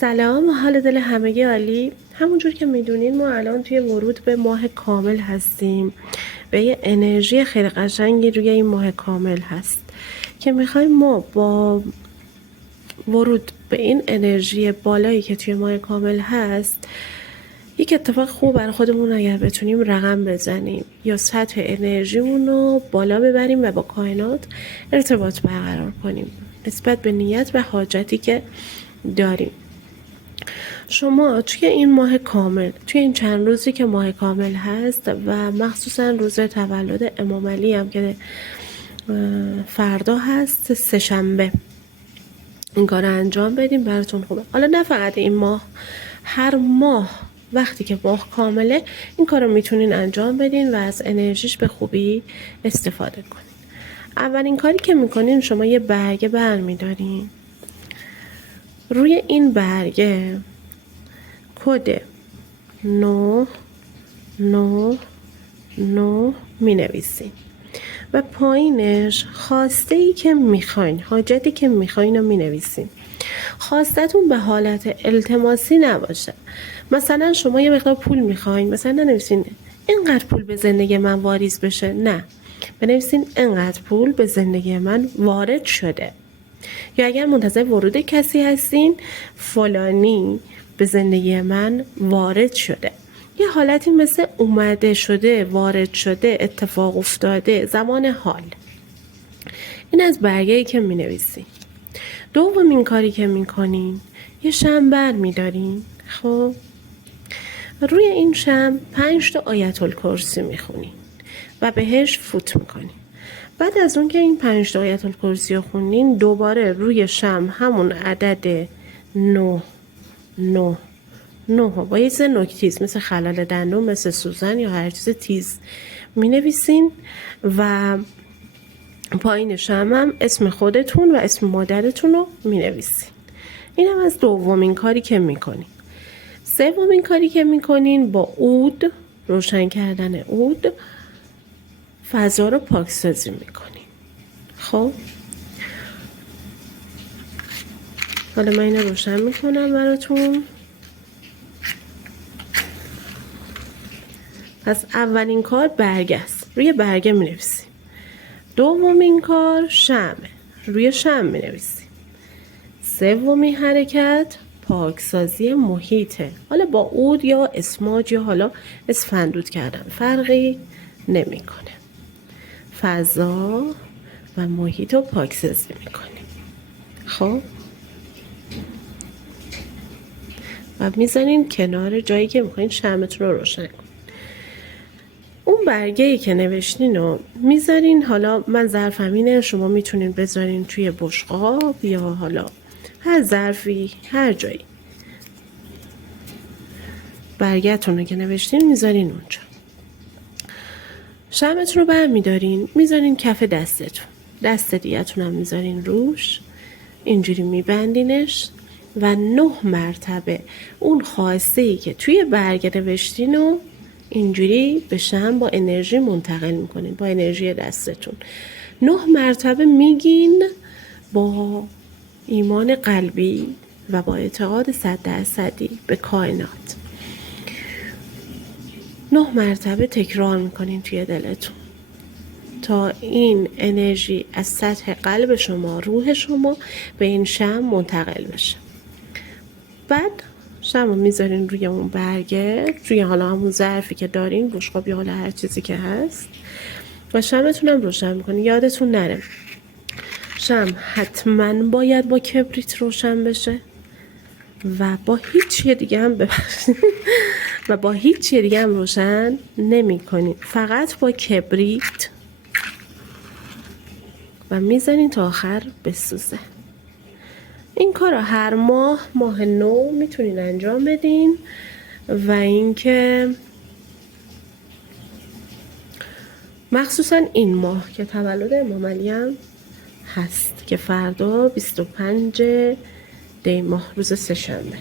سلام، حال دل همگی عالی. همونجور که میدونین ما الان توی ورود به ماه کامل هستیم و یه انرژی خیلی قشنگی روی این ماه کامل هست که میخوایم ما با ورود به این انرژی بالایی که توی ماه کامل هست یک اتفاق خوب برای خودمون اگر بتونیم رقم بزنیم یا سطح انرژیمون رو بالا ببریم و با کائنات ارتباط برقرار کنیم نسبت به نیت و حاجتی که داریم. شما توی این ماه کامل، توی این چند روزی که ماه کامل هست و مخصوصا روز تولد امام علی هم که فردا هست، سه‌شنبه، این کار انجام بدیم براتون خوبه. حالا نه فقط این ماه، هر ماه وقتی که ماه کامله این کار رو میتونین انجام بدین و از انرژیش به خوبی استفاده کنین. اولین کاری که میکنین شما یه برگه برمیدارین، روی این برگه کد 999 می نویسین و پایینش خواسته ای که میخواین، حاجتی که میخواین رو می نویسین. خواستتون به حالت التماسی نباشه. مثلا شما یه مقدار پول میخواین، مثلا ننویسین اینقدر پول به زندگی من واریز بشه، نه، بنویسین اینقدر پول به زندگی من وارد شده. یا اگر منتظر ورود کسی هستین، فلانی به زندگی من وارد شده. یه حالتی مثل اومده شده، وارد شده، اتفاق افتاده، زمان حال. این از برگه‌ای که می نویسین. دومین کاری که می کنین یه شمع بر می دارین. خب روی این شمع 5 تا آیت الکرسی می خونین و بهش فوت می کنین. بعد از اون که این 5 تا آیت الکرسی رو خوندین، دوباره روی شمع همون عدد 9 با یه چیز نوک مثل خلال دندون، مثل سوزن یا هر چیز تیز می نویسین و پایین شمع هم اسم خودتون و اسم مادرتون رو می نویسین. این هم از دومین کاری که می کنین. سومین کاری که می کنین با عود، روشن کردن عود، فضا رو پاکسازی می کنین. خب حالا من اینو روشن می کنم براتون. پس اولین کار برگه است، روی برگه می نویسیم. دومین کار شمعه، روی شمع می نویسیم. سومین حرکت پاکسازی محیطه، حالا با عود یا اسماج یا حالا اسفندود کردن فرقی نمیکنه. فضا و محیط رو پاکسازی میکنیم. خب و میذارین کنار جایی که میخواین شمعتون رو روشن کنین. اون برگه‌ای که نوشتین رو میذارین. حالا من ظرفم اینه، شما میتونین بذارین توی بشقاب یا حالا هر ظرفی، هر جایی. برگه‌تون رو که نوشتین میذارین اونجا. شمعتون رو برمیدارین، میذارین کف دستتون، دست دیگه‌تون هم میذارین روش، اینجوری میبندینش و 9 مرتبه اون خواسته‌ای که توی برگه نوشتین رو اینجوری به شمع با انرژی منتقل میکنین، با انرژی دستتون 9 مرتبه میگین، با ایمان قلبی و با اعتقاد 100% به کائنات. 9 مرتبه تکرار میکنین توی دلتون تا این انرژی از سطح قلب شما، روح شما به این شمع منتقل بشه. بعد شمع میذارین روی اون برگه، روی حالا همون ظرفی که دارین، بشقاب یا حالا هر چیزی که هست، و شمعتون هم روشن میکنین. یادتون نره شمع حتما باید با کبریت روشن بشه و با هیچ چیز دیگه هم و با هیچ چیز دیگه هم روشن نمی کنین، فقط با کبریت و میزنین تا آخر بسوزه. این کار رو هر ماه نو میتونین انجام بدین. و اینکه مخصوصا این ماه که تولد امام علی هم هست که فردا 25 دی ماه، روز سه‌شنبه.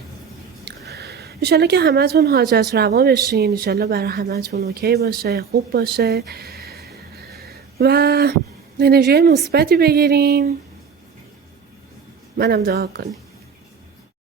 انشالله که همتون حاجت روا بشین، انشالله برای همتون اوکی باشه، خوب باشه و انرژی مثبتی بگیرین. منم دعا کنین.